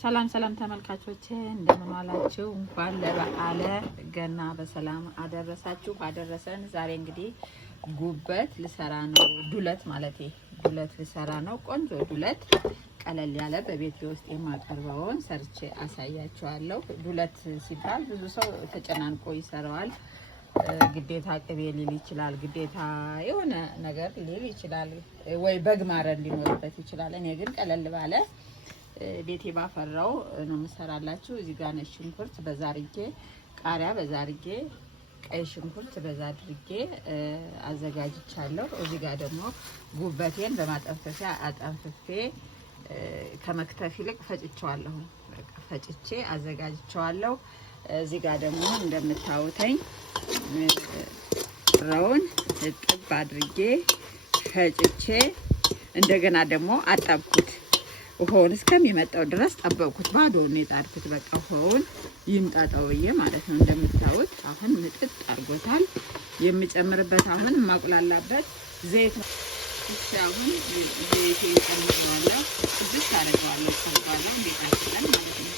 ሰላም ተመልካቾቼ እንደምን ዋላችሁ? እንኳን ለበዓለ ገና በሰላም አደረሰን። ዛሬ እንግዲህ ጉበት ልሰራ ነው፣ ዱለት ማለት ዱለት ልሰራ ነው። ቆንጆ ዱለት ቀለል ያለ በቤት ውስጥ የማቀርበውን ሰርቼ አሳያችኋለሁ። ዱለት ሲባል ብዙ ሰው ተጨናንቆ ይሰራዋል። ግዴታ ቅቤ ሊል ይችላል፣ ግዴታ የሆነ ነገር ሊል ይችላል፣ ወይ በግ ማረድ ሊኖርበት ይችላል። እኔ ግን ቀለል ባለ ቤቴ ባፈራው ነው የምሰራላችሁ። እዚህ ጋር ነጭ ሽንኩርት በዛ አድርጌ፣ ቃሪያ በዛ አድርጌ፣ ቀይ ሽንኩርት በዛ አድርጌ አዘጋጅቻለሁ። እዚህ ጋር ደግሞ ጉበቴን በማጠንፈፊያ አጠንፍፌ ከመክተፍ ይልቅ ፈጭቼዋለሁ። በቃ ፈጭቼ አዘጋጅቼዋለሁ። እዚህ ጋር ደግሞ እንደምታዩተኝ ራውን እጥብ አድርጌ ፈጭቼ እንደገና ደግሞ አጠብኩት። ውሃውን እስከሚመጣው ድረስ ጠበቅኩት። ባዶውን የጣድኩት በቃ ውሃውን ይምጣጣው ብዬ ማለት ነው። እንደምታዩት አሁን ምጥጥ አድርጎታል። የምጨምርበት አሁን የማቁላላበት ዘይት ነው። እሺ አሁን ዘይት እንጨምረዋለሁ። ቅድስ አደርገዋለሁ። ከበኋላ እንዴታችለን ማለት ነው።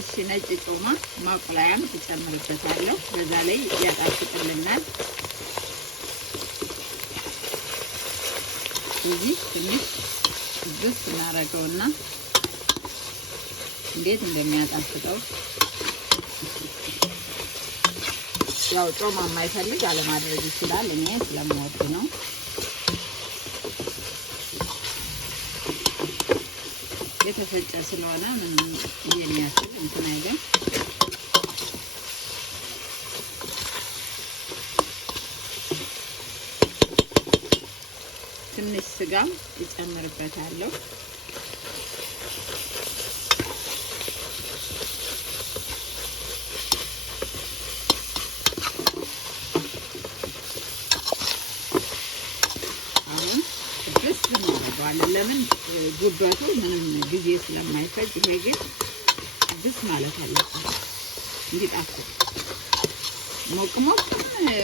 እሺ ነጭ ጮማ ማቁላያም ትጨምርበታለሁ። በዛ ላይ ያጣፍጥልናል። እዚህ ትንሽ ቅድስ እናደርገውና እንዴት እንደሚያጣፍጠው ያው ጮማ የማይፈልግ አለማድረግ ይችላል። እኔ ስለምወድ ነው። የተፈጨ ስለሆነ ምንም የሚያስል እንትን አይደለም። ትንሽ ስጋም ይጨምርበታለሁ። አሁን ቅድስ እናደርገዋለን። ለምን ጉበቱ ምንም ጊዜ ስለማይፈጅ ይሄ ግን ቅድስ ማለት አለበት እንዲጣፍጥ። ሞቅ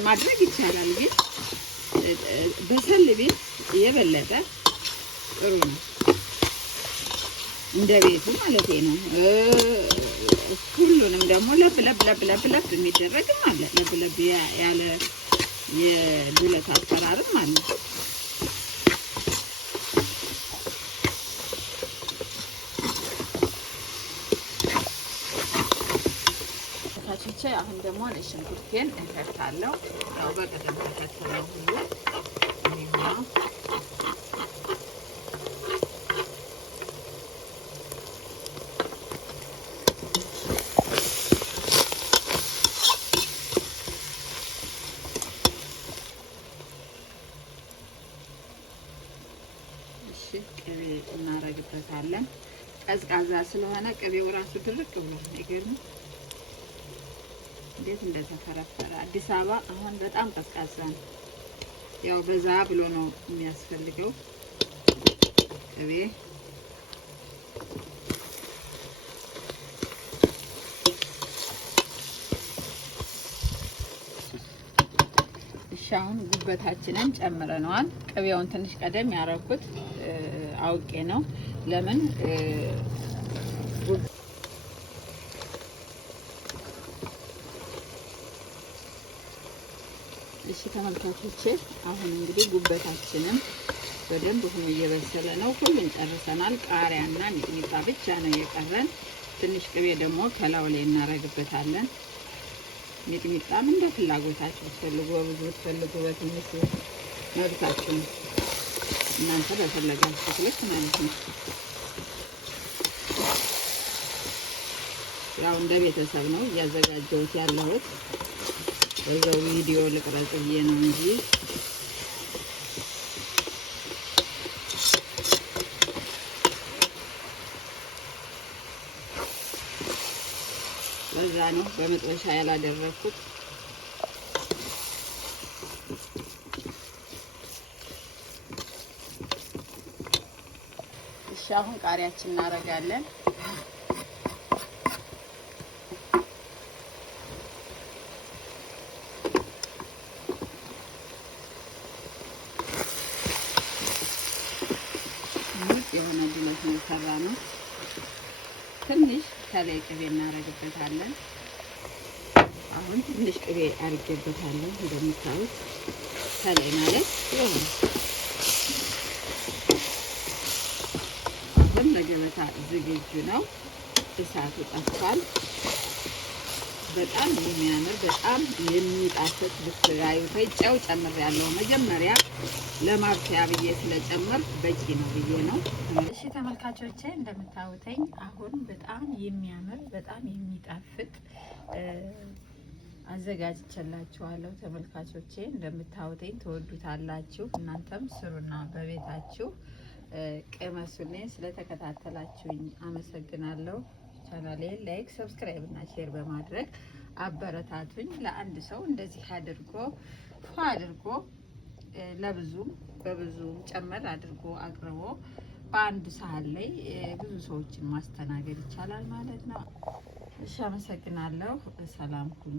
ማድረግ ይቻላል፣ ግን በሰል ቤት የበለጠ ጥሩ ነው። እንደ ቤቱ ማለት ነው። ሁሉንም ደግሞ ለብ የሚደረግም አለ። ለብ ያለ የዱለት አሰራርም አለ። ታችቼ አሁን ደግሞ ነጭ ሽንኩርቴን እንከታለሁ። ያው በቀደም ተከተለው ሁሉ ይሄው ቅቤ እናደርግበታለን። ቀዝቃዛ ስለሆነ ቅቤው ራሱ ድርቅ ብሎ አይገርም እንዴት እንደተፈረፈረ። አዲስ አበባ አሁን በጣም ቀዝቃዛ ነው። ያው በዛ ብሎ ነው የሚያስፈልገው ቅቤ። እሺ አሁን ጉበታችንን ጨምረነዋል። ቅቤውን ትንሽ ቀደም ያደረኩት አውቄ ነው። ለምን እሺ ተመልካቾቼ አሁን እንግዲህ ጉበታችንን በደንብ ሆኖ እየበሰለ ነው። ሁሉን ጨርሰናል። ቃሪያና ሚጥሚጣ ብቻ ነው የቀረን። ትንሽ ቅቤ ደግሞ ከላው ላይ እናረግበታለን። ሚጥሚጣም እንደ ፍላጎታችሁ ትፈልጉ፣ ብዙ ትፈልጉ፣ በትንሹ መብታችሁ ነው። እናንተ በፈለጋችሁት ልክ ማለት ነው። ያው እንደ ቤተሰብ ነው እያዘጋጀሁት ያለሁት። በዛው ቪዲዮ ልቅረጽ ብዬ ነው እንጂ በዛ ነው በመጥበሻ ያላደረኩት። እሺ አሁን ቃሪያችን እናደርጋለን። የሆነ ዱለት ነው የሰራነው። ትንሽ ከላይ ቅቤ እናደርግበታለን። አሁን ትንሽ ቅቤ አድርጌበታለሁ እንደምታዩት ከላይ ማለት ይሄ። አሁን ለገበታ ዝግጁ ነው። እሳቱ ጠፍቷል። በጣም የሚያምር በጣም የሚጣፍጥ ብትራዩ ጨው ጨምሬያለሁ። መጀመሪያ ለማብሰያ ብዬ ስለጨመር በቂ ነው ብዬ ነው። እሺ ተመልካቾቼ እንደምታዩተኝ አሁን በጣም የሚያምር በጣም የሚጣፍጥ አዘጋጅቼላችኋለሁ። ተመልካቾቼ እንደምታዩተኝ ትወዱታላችሁ። እናንተም ስሩና በቤታችሁ ቅመሱልኝ። ስለተከታተላችሁኝ አመሰግናለሁ። ቻናሌን ላይክ፣ ሰብስክራይብ እና ሼር በማድረግ አበረታቱኝ። ለአንድ ሰው እንደዚህ አድርጎ አድርጎ ለብዙም በብዙ ጨመር አድርጎ አቅርቦ በአንድ ሳህን ላይ ብዙ ሰዎችን ማስተናገድ ይቻላል ማለት ነው። እሺ አመሰግናለሁ። ሰላም ሁኑ።